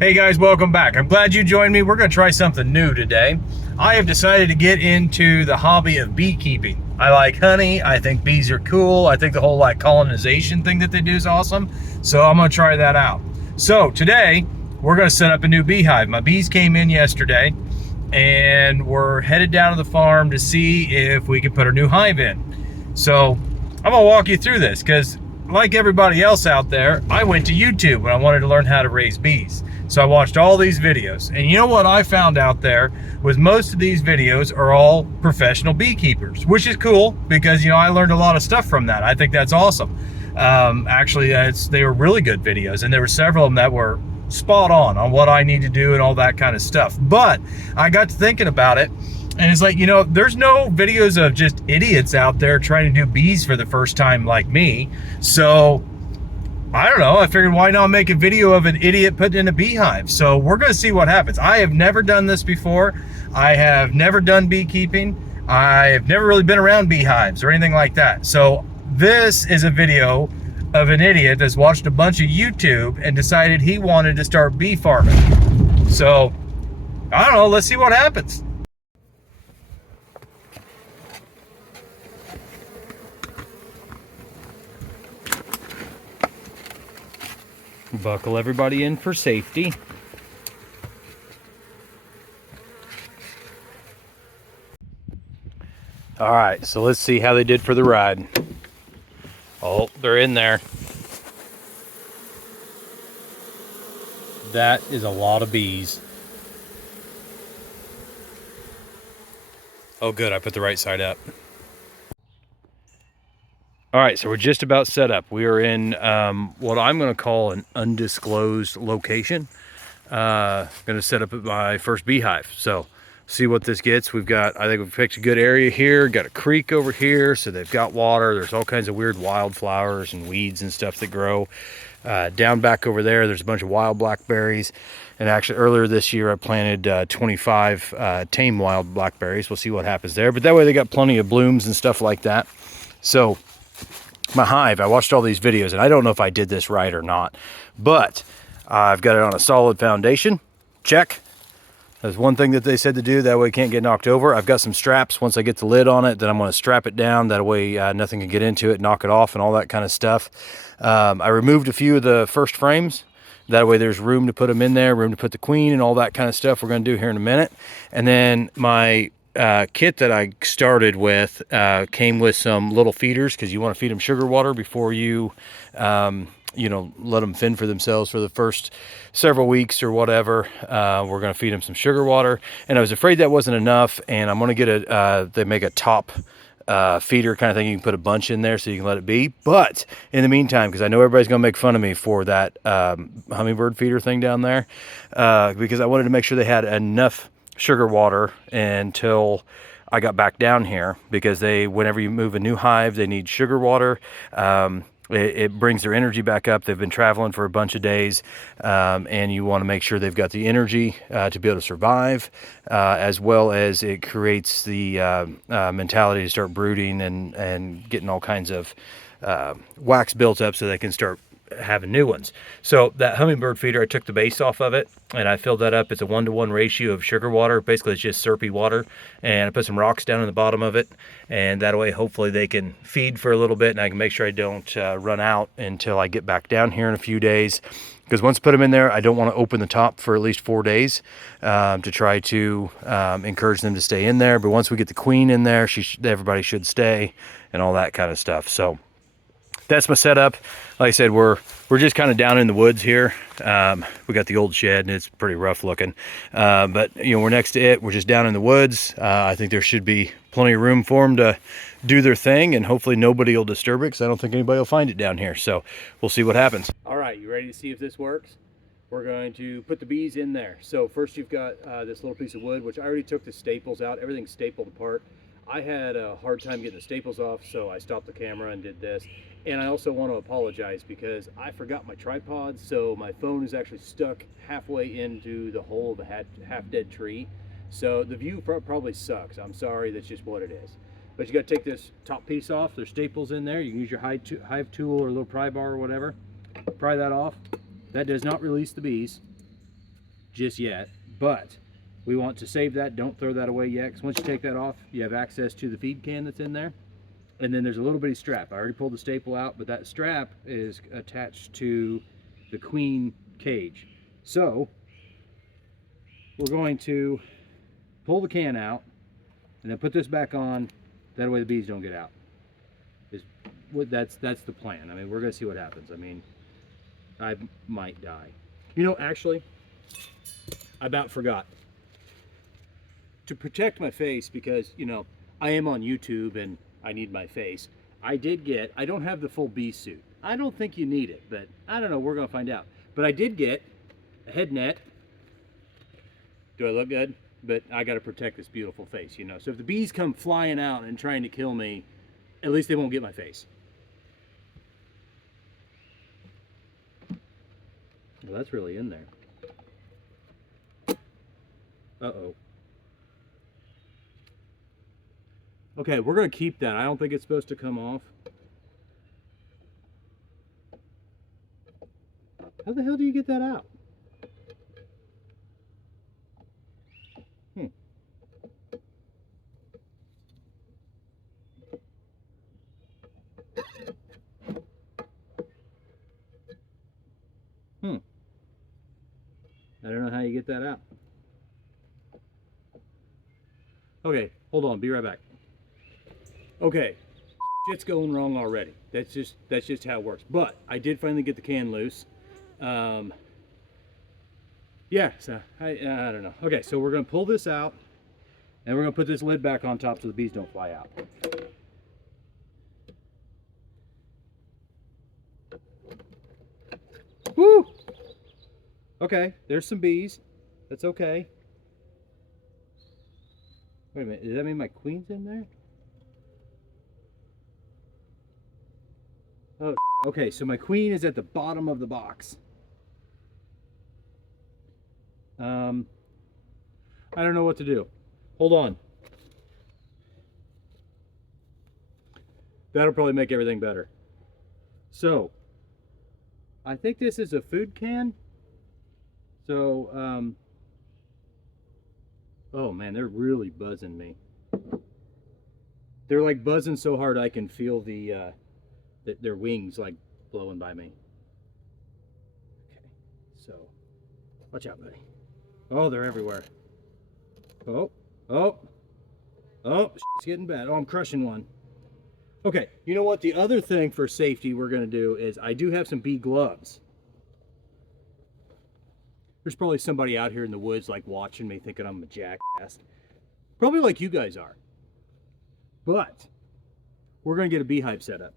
Hey guys, welcome back. I'm glad you joined me. We're going to try something new today. I have decided to get into the hobby of beekeeping. I like honey. I think bees are cool. I think the whole colonization thing that they do is awesome. So I'm going to try that out. So today we're going to set up a new beehive. My bees came in yesterday and we're headed down to the farm to see if we can put a new hive in. So I'm going to walk you through this because like everybody else out there, I went to YouTube when I wanted to learn how to raise bees. So I watched all these videos, and you know what I found out there was most of these videos are all professional beekeepers, which is cool because, you know, I learned a lot of stuff from that. I think that's awesome. Actually, they were really good videos, and there were several of them that were spot on what I need to do and all that kind of stuff. But I got to thinking about it, and it's like, you know, there's no videos of just idiots out there trying to do bees for the first time like me. So I don't know, I figured why not make a video of an idiot putting in a beehive. So we're going to see what happens. I have never done this before. I have never done beekeeping. I've never really been around beehives or anything like that. So this is a video of an idiot that's watched a bunch of YouTube and decided he wanted to start bee farming. So I don't know, let's see what happens. Buckle everybody in for safety. All right, so let's see how they did for the ride. Oh, they're in there. That is a lot of bees. Oh, good, I put the right side up. All right, so we're just about set up. We are in what I'm going to call an undisclosed location. Going to set up my first beehive. So see what this gets. I think we've picked a good area here. Got a creek over here, so they've got water. There's all kinds of weird wildflowers and weeds and stuff that grow. Down back over there's a bunch of wild blackberries. And actually earlier this year I planted 25 tame wild blackberries. We'll see what happens there. But that way they got plenty of blooms and stuff like that. So my hive, I watched all these videos and I don't know if I did this right or not, but I've got it on a solid foundation. Check. That's one thing that they said to do, that way it can't get knocked over. I've got some straps. Once I get the lid on it, then I'm going to strap it down. That way nothing can get into it, knock it off and all that kind of stuff. I removed a few of the first frames. That way there's room to put them in there, room to put the queen and all that kind of stuff we're going to do here in a minute. And then my kit that I started with came with some little feeders, because you want to feed them sugar water before you you know, let them fend for themselves for the first several weeks or whatever. We're going to feed them some sugar water, and I was afraid that wasn't enough, and I'm going to get they make a top feeder kind of thing. You can put a bunch in there so you can let it be. But in the meantime, because I know everybody's going to make fun of me for that hummingbird feeder thing down there, because I wanted to make sure they had enough sugar water until I got back down here, because whenever you move a new hive, they need sugar water. It brings their energy back up. They've been traveling for a bunch of days, and you want to make sure they've got the energy to be able to survive, as well as it creates the mentality to start brooding and getting all kinds of wax built up so they can start having new ones. So that hummingbird feeder, I took the base off of it and I filled that up. It's a 1-to-1 ratio of sugar water. Basically it's just syrupy water, and I put some rocks down in the bottom of it, and that way hopefully they can feed for a little bit, and I can make sure I don't run out until I get back down here in a few days. Because once I put them in there, I don't want to open the top for at least 4 days to try to encourage them to stay in there. But once we get the queen in there, everybody should stay and all that kind of stuff. So that's my setup. Like I said, we're just kind of down in the woods here. We got the old shed and it's pretty rough looking. But you know, we're next to it. We're just down in the woods. I think there should be plenty of room for them to do their thing, and hopefully nobody will disturb it, because I don't think anybody will find it down here. So we'll see what happens. All right, you ready to see if this works? We're going to put the bees in there. So first you've got this little piece of wood, which I already took the staples out. Everything's stapled apart. I had a hard time getting the staples off, so I stopped the camera and did this. And I also want to apologize because I forgot my tripod, so my phone is actually stuck halfway into the hole of a half-dead tree. So the view probably sucks. I'm sorry, that's just what it is. But you got to take this top piece off. There's staples in there. You can use your hive tool or a little pry bar or whatever. Pry that off. That does not release the bees. just yet, but we want to save that. Don't throw that away yet, because once you take that off, you have access to the feed can that's in there. And then there's a little bitty strap. I already pulled the staple out, but that strap is attached to the queen cage. So we're going to pull the can out and then put this back on. That way the bees don't get out. That's the plan. I mean, we're gonna see what happens. I mean, I might die. You know, actually, I about forgot. To protect my face, because, you know, I am on YouTube and I need my face, I don't have the full bee suit. I don't think you need it, but I don't know, we're gonna find out. But I did get a head net. Do I look good? But I gotta protect this beautiful face, you know. So if the bees come flying out and trying to kill me, at least they won't get my face. Well, that's really in there. Uh-oh. Okay, we're gonna keep that. I don't think it's supposed to come off. How the hell do you get that out? I don't know how you get that out. Okay, hold on, be right back. Okay, shit's going wrong already. That's just how it works. But I did finally get the can loose. Yeah, so I don't know. Okay, so we're gonna pull this out and we're gonna put this lid back on top so the bees don't fly out. Woo! Okay, there's some bees. That's okay. Wait a minute, does that mean my queen's in there? Oh, okay, so my queen is at the bottom of the box. I don't know what to do. Hold on. That'll probably make everything better. So, I think this is a food can. So, oh man, they're really buzzing me. They're like buzzing so hard I can feel their wings like blowing by me. Okay, so watch out, buddy. Oh, they're everywhere. Oh, it's getting bad. Oh, I'm crushing one. Okay, you know what? The other thing for safety we're gonna do is I do have some bee gloves. There's probably somebody out here in the woods like watching me thinking I'm a jackass. Probably like you guys are. But we're gonna get a beehive set up.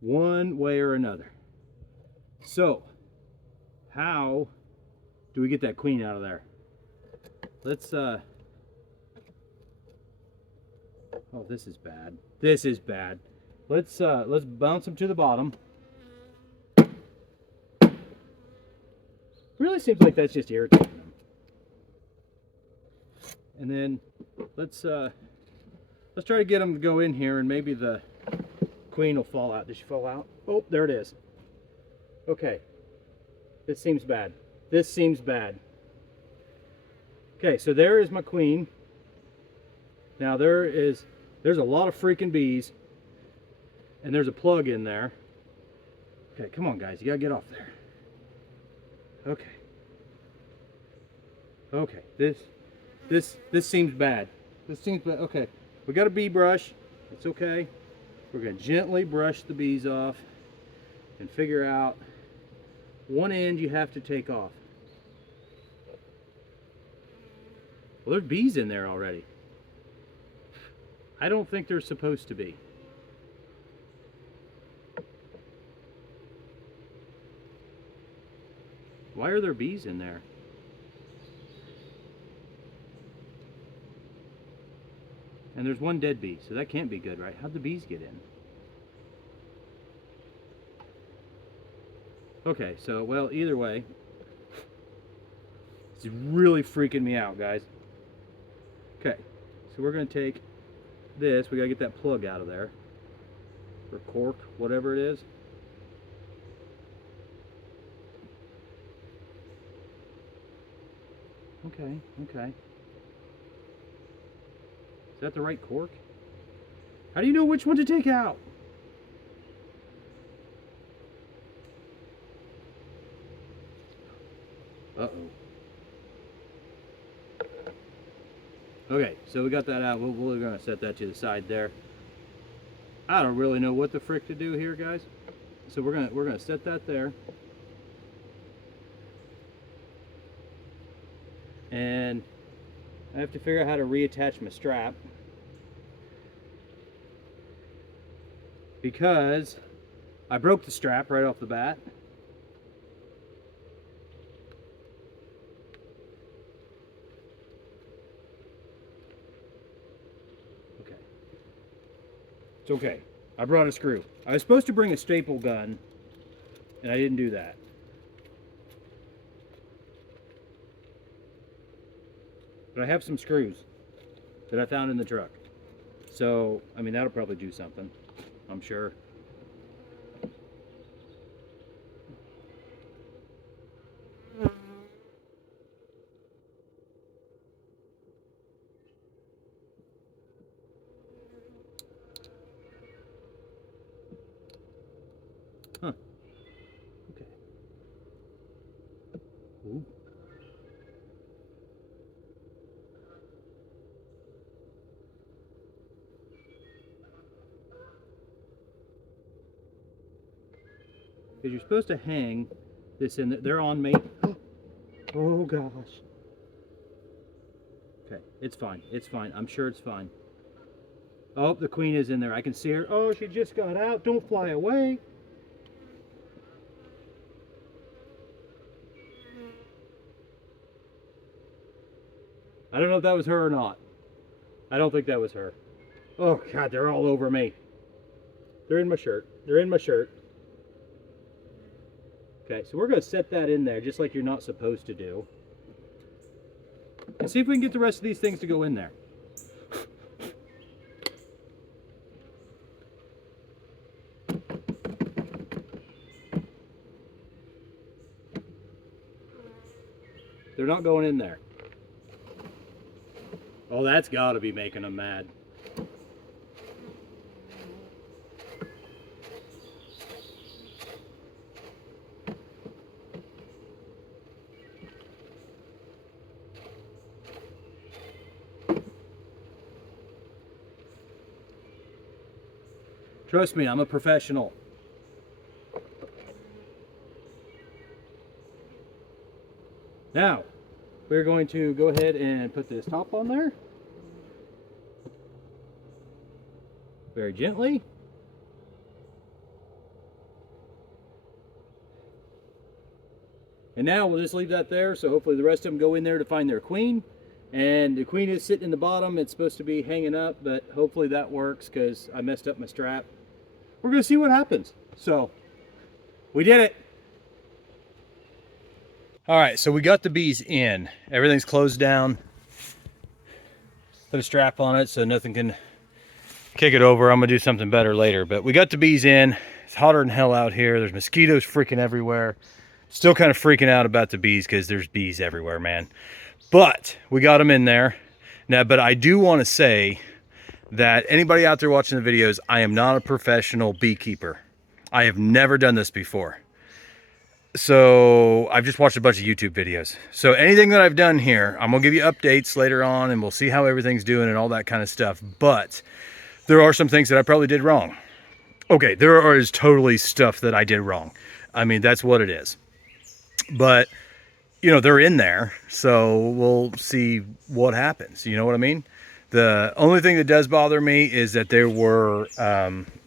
One way or another. So, how do we get that queen out of there? Let's oh, this is bad. This is bad. Let's bounce them to the bottom. Really seems like that's just irritating them. And then let's try to get them to go in here, and maybe the queen will fall out. Did she fall out? Oh, there it is. Okay. This seems bad. This seems bad. Okay, so there is my queen. Now there's a lot of freaking bees, and there's a plug in there. Okay, come on guys, you gotta get off there. Okay. Okay, this seems bad. This seems bad. Okay, we got a bee brush. It's okay. We're gonna gently brush the bees off and figure out one end you have to take off. Well, there's bees in there already. I don't think they're supposed to be. Why are there bees in there? And there's one dead bee, so that can't be good, right? How'd the bees get in? Okay, so, well, either way, it's really freaking me out, guys. Okay, so we're going to take this. We got to get that plug out of there. Or cork, whatever it is. Okay, okay. Is that the right cork? How do you know which one to take out? Uh-oh. Okay, so we got that out. We're going to set that to the side there. I don't really know what the frick to do here, guys. So we're gonna set that there. And I have to figure out how to reattach my strap, because I broke the strap right off the bat. Okay. It's okay. I brought a screw. I was supposed to bring a staple gun, and I didn't do that. But I have some screws that I found in the truck. So, I mean, that'll probably do something, I'm sure. Huh. Okay. Ooh. Because you're supposed to hang this in. They're on me. Oh gosh. Okay, it's fine. It's fine. I'm sure it's fine. Oh, the queen is in there. I can see her. Oh, she just got out. Don't fly away. I don't know if that was her or not. I don't think that was her. Oh God, they're all over me. They're in my shirt. They're in my shirt. Okay, so we're going to set that in there just like you're not supposed to do. And see if we can get the rest of these things to go in there. They're not going in there. Oh, that's got to be making them mad. Trust me, I'm a professional. Now, we're going to go ahead and put this top on there. Very gently. And now we'll just leave that there, so hopefully the rest of them go in there to find their queen. And the queen is sitting in the bottom. It's supposed to be hanging up, but hopefully that works because I messed up my strap. We're going to see what happens. So, we did it. All right, so we got the bees in. Everything's closed down. Put a strap on it so nothing can kick it over. I'm gonna do something better later, but we got the bees in. It's hotter than hell out here. There's mosquitoes freaking everywhere. Still kind of freaking out about the bees because there's bees everywhere, man. But we got them in there. Now, but I do want to say that anybody out there watching the videos, I am not a professional beekeeper. I have never done this before. So I've just watched a bunch of YouTube videos. So anything that I've done here, I'm gonna give you updates later on and we'll see how everything's doing and all that kind of stuff. But there are some things that I probably did wrong. Okay, there is totally stuff that I did wrong. I mean, that's what it is. But, you know, they're in there, so we'll see what happens. You know what I mean? The only thing that does bother me is that there were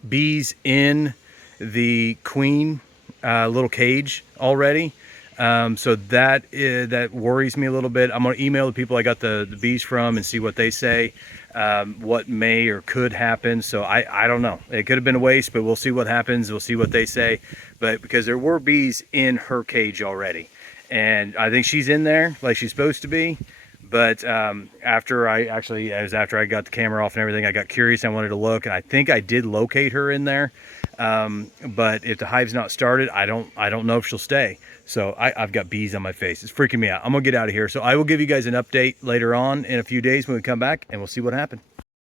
bees in the queen little cage already. So that worries me a little bit. I'm going to email the people I got the bees from and see what they say, what may or could happen. So I don't know. It could have been a waste, but we'll see what happens. We'll see what they say. But because there were bees in her cage already. And I think she's in there like she's supposed to be. But after I got the camera off and everything, I got curious. I wanted to look, and I think I did locate her in there. But if the hive's not started, I don't know if she'll stay. So I've got bees on my face. It's freaking me out. I'm gonna get out of here. So I will give you guys an update later on in a few days when we come back, and we'll see what happened.